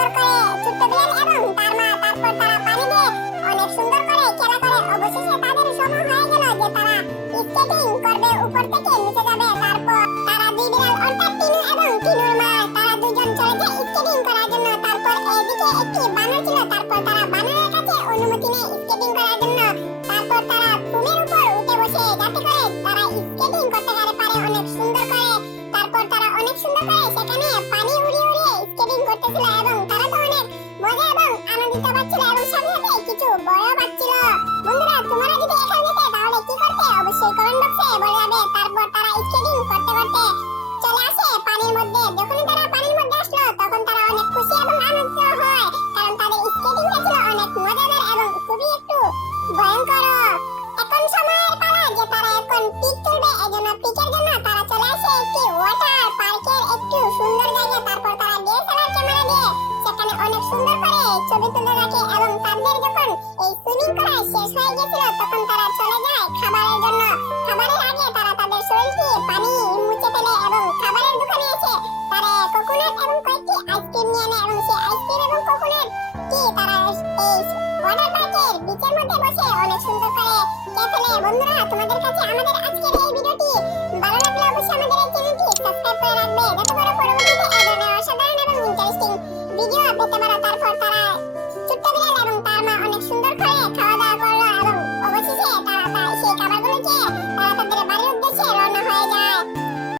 সুন্দর করে ছোট্ট বিড়াল এবং তার মা তারপর তারা পানি দিয়ে অনেক সুন্দর করে খেলা করে। অবশেষে তাদের সময় হয়ে গেল যে তারা স্কেটিং করবে উপর থেকে নিচে যাবে। তারপর তারা দুই বিড়াল অর্থাৎ টিনু এবং টিনুর মা, তারা দুজন চলে যায় স্কেটিং করার জন্য। তারপর এইদিকে একটি বানর ছিল, তারপর তারা বানরের কাছে অনুমতি নেয় স্কেটিং করার জন্য। তারপর তারা ঘুমের উপর উঠে বসে, যাতে করে তারা স্কেটিং করতে পারে অনেক সুন্দর করে। তারপর তারা অনেক সুন্দর করে সেখানে পানি উড়িয়ে উড়িয়ে করতেছিল এবং তারা তো অনেক মজা এবং আনন্দিত পাচ্ছিল এবং সাথে সাথে কিছু বড় পাচ্ছিল বন্ধুরা, তোমরা যদি এখানে যেতে তাহলে কি করতে? অবশ্যই কমেন্ট বক্সে বলে যাবে। তারপর তারা স্কেটিং করতে করতে চলে আসে পানির মধ্যে। যখন তারা পানির মধ্যে আসলো, তখন তারা অনেক খুশি এবং আনন্দিত হয়। কারণ তাদের স্কেটিংটা ছিল অনেক মজাদার এবং খুবই একটু ভয়ঙ্কর। এখন সময়ের পালা যে তারা এখন পিক তুলবে, এজন্য পিকের এই সুইমিং করা শেষ হয়ে গেছিল, তখন তারা চলে যায় খাবারের জন্য। খাবারের আগে তারা তাদের শরীরকে পানি মুছে ফেলে এবং খাবারের দোকানে এসে তারা কোকোনাট এবং কয়েকটি আইসক্রিম নিয়ে নেয় এবং সেই আইসক্রিম এবং কোকোনাট কি তারা এই ওয়াটার পার্কের বিচের মধ্যে বসে অনেক সুন্দর করে খেয়ে বন্ধুরা, তোমাদের কাছে আমাদের আজকের এই